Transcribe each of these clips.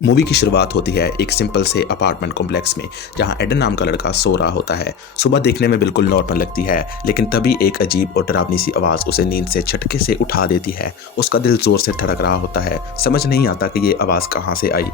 Movie की शुरुआत होती है एक सिंपल से अपार्टमेंट कॉम्प्लेक्स में जहां एडन नाम का लड़का सो रहा होता है। सुबह देखने में बिल्कुल नॉर्मल लगती है, लेकिन तभी एक अजीब और डरावनी सी आवाज़ उसे नींद से झटके से उठा देती है। उसका दिल जोर से धड़क रहा होता है, समझ नहीं आता कि ये आवाज़ कहाँ से आई।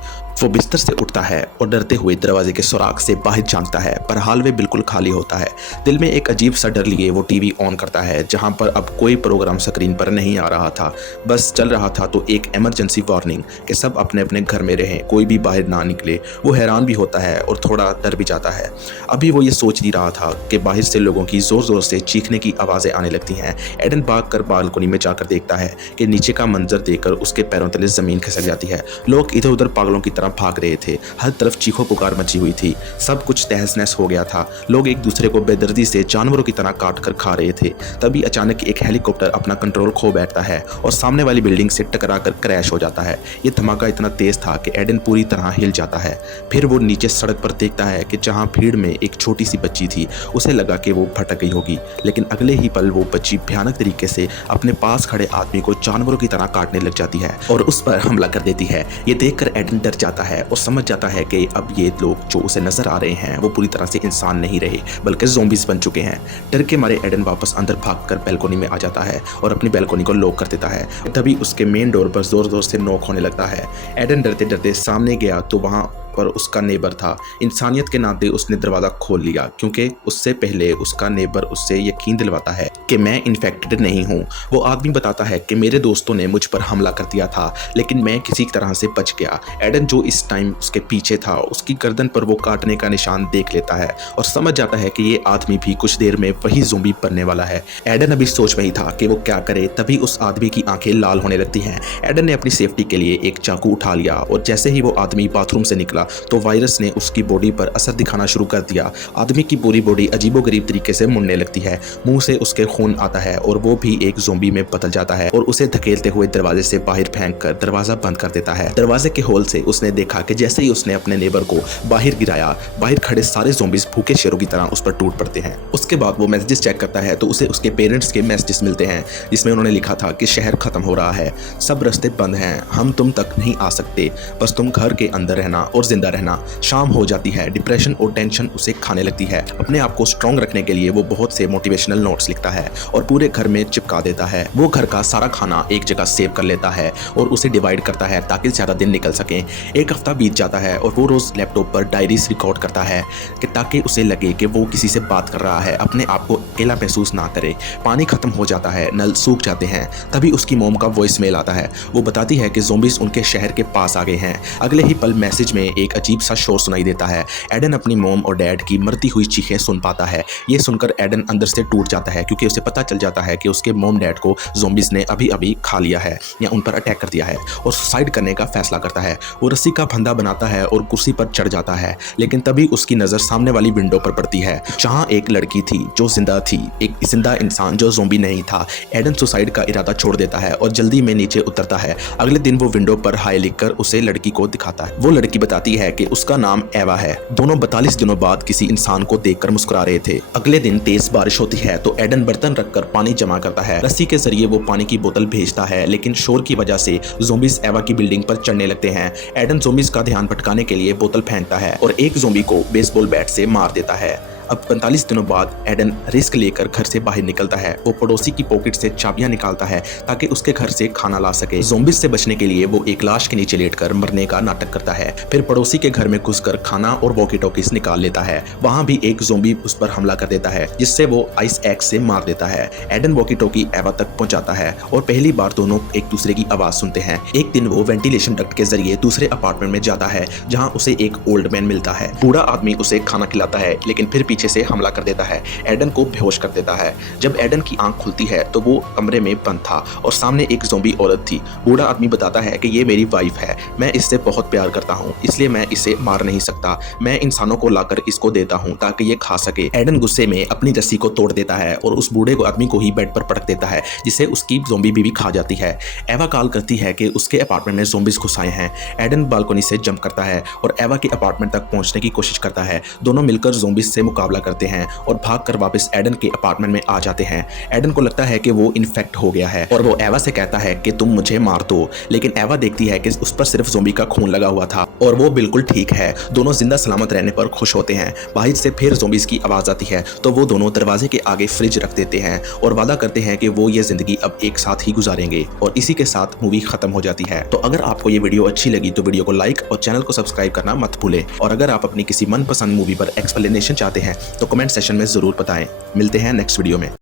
वो बिस्तर से उठता है और डरते हुए दरवाजे के सुराख से बाहर झांकता है, पर हालवे बिल्कुल खाली होता है। दिल में एक अजीब सा डर लिए वो टीवी ऑन करता है, जहाँ पर अब कोई प्रोग्राम स्क्रीन पर नहीं आ रहा था, बस चल रहा था तो एक इमरजेंसी वार्निंग कि सब अपने अपने घर में रहें, कोई भी बाहर ना निकले। वो हैरान भी होता है और थोड़ा डर भी जाता है। अभी वो ये सोच ही रहा था कि बाहर से लोगों की जोर जोर से चीखने की आवाज़ें आने लगती हैं। एडन भाग कर बालकनी में जाकर देखता है कि नीचे का मंजर देखकर उसके पैरों तले ज़मीन खिसक जाती है। लोग इधर उधर पागलों की तरह भाग रहे थे, हर तरफ चीखों पुकार मची हुई थी, सब कुछ तहस नहस हो गया था। लोग एक दूसरे को बेदर्दी से जानवरों की तरह काट कर खा रहे थे। तभी अचानक एक हेलीकॉप्टर अपना कंट्रोल खो बैठता है और सामने वाली बिल्डिंग से टकरा कर क्रैश हो जाता है। ये धमाका इतना तेज था कि एडन पूरी तरह हिल जाता है। फिर वो नीचे सड़क पर देखता है कि जहां भीड़ में एक छोटी सी बच्ची थी। उसे लगा कि वो भटक गई होगी, लेकिन अगले ही पल वो बच्ची भयानक तरीके से अपने पास खड़े आदमी को जानवरों की तरह काटने लग जाती है और उस पर हमला कर देती है। ये देखकर एडन डर जाता है और समझ जाता है कि अब ये लोग जो उसे नजर आ रहे हैं वो पूरी तरह से इंसान नहीं रहे, बल्कि ज़ॉम्बीज़ बन चुके हैं। डर के मारे एडन वापस अंदर भागकर बैल्कनी में आ जाता है और अपनी बैल्कनी को लॉक कर देता है। तभी उसके मेन डोर पर जोर जोर से नॉक होने लगता है। एडन डरते डरते सामने गया तो वहां पर उसका नेबर था। इंसानियत के नाते उसने दरवाज़ा खोल लिया, क्योंकि उससे पहले उसका नेबर उससे यकीन दिलवाता है कि मैं इन्फेक्टेड नहीं हूँ। वो आदमी बताता है कि मेरे दोस्तों ने मुझ पर हमला कर दिया था, लेकिन मैं किसी तरह से बच गया। एडन जो इस टाइम उसके पीछे था, उसकी गर्दन पर वो काटने का निशान देख लेता है और समझ जाता है कि ये आदमी भी कुछ देर में वही ज़ॉम्बी बनने वाला है। एडन अभी सोच में ही था कि वो क्या करे, तभी उस आदमी की आंखें लाल होने लगती हैं। एडन ने अपनी सेफ्टी के लिए एक चाकू उठा लिया और जैसे ही वो आदमी बाथरूम से निकला तो वायरस ने उसकी बॉडी पर असर दिखाना शुरू कर दिया। आदमी की पूरी बॉडी अजीबोगरीब तरीके से मुड़ने लगती है, मुंह से उसके खून आता है और वो भी एक ज़ॉम्बी में बदल जाता है और उसे धकेलते हुए दरवाजे से बाहर फेंककर दरवाजा बंद कर देता है। दरवाजे के होल से उसने देखा कि जैसे ही उसने अपने नेबर को बाहर गिराया, बाहर खड़े सारे ज़ॉम्बीज़ भूखे शेरों की तरह उस पर टूट पड़ते हैं। उसके बाद वो मैसेजेस चेक करता है तो उसे उसके पेरेंट्स के मैसेजेस मिलते हैं, जिसमें उन्होंने लिखा था कि शहर खत्म हो रहा है, सब रास्ते बंद हैं, हम तुम तक नहीं आ सकते, बस तुम घर के अंदर रहना और जिंदा रहना। शाम हो जाती है, डिप्रेशन और टेंशन उसे खाने लगती है। अपने आप को स्ट्रॉन्ग रखने के लिए वो बहुत से मोटिवेशनल नोट्स लिखता है और पूरे घर में चिपका देता है। वो घर का सारा खाना एक जगह सेव कर लेता है और उसे डिवाइड करता है ताकि ज़्यादा दिन निकल सके। एक हफ्ता बीत जाता है और वो रोज़ लैपटॉप पर डायरीज रिकॉर्ड करता है कि ताकि उसे लगे कि वो किसी से बात कर रहा है, अपने आप को अकेला महसूस ना करे। पानी खत्म हो जाता है, नल सूख जाते हैं। तभी उसकी मॉम का वॉइस मेल आता है। वो बताती है कि ज़ॉम्बीज़ उनके शहर के पास आ गए हैं। अगले ही पल मैसेज में एक अजीब सा शोर सुनाई देता है। एडन अपनी मॉम और डैड की मरती हुई चीखें सुन पाता है। ये सुनकर एडन अंदर से टूट जाता है, क्योंकि उसे पता चल जाता है कि उसके मॉम डैड को ज़ॉम्बीज़ ने अभी अभी खा लिया है या उन पर अटैक कर दिया है और सुसाइड करने का फैसला करता है। वो रस्सी का फंदा बनाता है और कुर्सी पर चढ़ जाता है, लेकिन तभी उसकी नज़र सामने वाली विंडो पर पड़ती है, जहाँ एक लड़की थी जो जिंदा थी, एक जिंदा इंसान जो ज़ॉम्बी नहीं था। एडन सुसाइड का इरादा छोड़ देता है और जल्दी में नीचे उतरता है। अगले दिन वो विंडो पर हाय लिखकर उसे लड़की को दिखाता है। वो लड़की बताती है कि उसका नाम एवा है। दोनों 42 दिनों बाद किसी इंसान को देखकर मुस्कुरा रहे थे। अगले दिन तेज बारिश होती है तो एडन बर्तन रखकर पानी जमा करता है। रस्सी के जरिए वो पानी की बोतल भेजता है, लेकिन शोर की वजह से ज़ॉम्बीज़ एवा की बिल्डिंग पर चढ़ने लगते हैं। एडन ज़ॉम्बीज़ का ध्यान भटकाने के लिए बोतल फेंकता है और एक ज़ॉम्बी को बेसबॉल बैट से मार देता है। अब 45 दिनों बाद एडन रिस्क लेकर घर से बाहर निकलता है। वो पड़ोसी की पॉकेट से चाबियां निकालता है ताकि उसके घर से खाना ला सके। ज़ॉम्बीज़ से बचने के लिए वो एक लाश के नीचे लेटकर मरने का नाटक करता है। फिर पड़ोसी के घर में घुसकर खाना और वॉकी टॉकीज निकाल लेता है। वहां भी एक ज़ॉम्बी उस पर हमला कर देता है, जिससे वो आइस एक्स से मार देता है। एडन वॉकी टॉकी एवा तक पहुंचाता है और पहली बार दोनों एक दूसरे की आवाज़ सुनते हैं। एक दिन वो वेंटिलेशन डक्ट के जरिए दूसरे अपार्टमेंट में जाता है, जहाँ उसे एक ओल्ड मैन मिलता है। बूढ़ा आदमी उसे खाना खिलाता है, लेकिन फिर पीछे से हमला कर देता है, एडन को बेहोश कर देता है। जब एडन की आंख खुलती है तो वो कमरे में बंद था और सामने एक ज़ॉम्बी औरत थी। बूढ़ा आदमी बताता है कि ये मेरी वाइफ है, मैं इससे बहुत प्यार करता हूँ, इसलिए मैं इसे मार नहीं सकता। मैं इंसानों को लाकर इसको देता हूँ ताकि ये खा सके। एडन गुस्से में अपनी रस्सी को तोड़ देता है और उस बूढ़े आदमी को ही बेड पर पटक देता है, जिससे उसकी ज़ॉम्बी बीवी खा जाती है। एवा कॉल करती है कि उसके अपार्टमेंट में ज़ॉम्बीज़ घुस आए हैं। एडन बालकनी से जंप करता है और एवा के अपार्टमेंट तक पहुंचने की कोशिश करता है। दोनों मिलकर ज़ॉम्बीज़ से मुकाबला मुकाबला करते हैं और भागकर वापस एडन के अपार्टमेंट में आ जाते हैं। एडन को लगता है कि वो इन्फेक्ट हो गया है और वो एवा से कहता है कि तुम मुझे मार दो, लेकिन एवा देखती है कि उस पर सिर्फ ज़ोंबी का खून लगा हुआ था और वो बिल्कुल ठीक है। दोनों जिंदा सलामत रहने पर खुश होते हैं। बाहर से फिर ज़ोंबीज़ की आवाज़ आती है तो वो दोनों दरवाजे के आगे फ्रिज रख देते हैं और वादा करते हैं कि वो ये ज़िंदगी अब एक साथ ही गुजारेंगे और इसी के साथ मूवी खत्म हो जाती है। तो अगर आपको ये वीडियो अच्छी लगी तो वीडियो को लाइक और चैनल को सब्सक्राइब करना मत भूलें और अगर आप अपनी किसी मनपसंद मूवी पर एक्सप्लेनेशन चाहते हैं तो कमेंट सेक्शन में ज़रूर बताएं। मिलते हैं नेक्स्ट वीडियो में।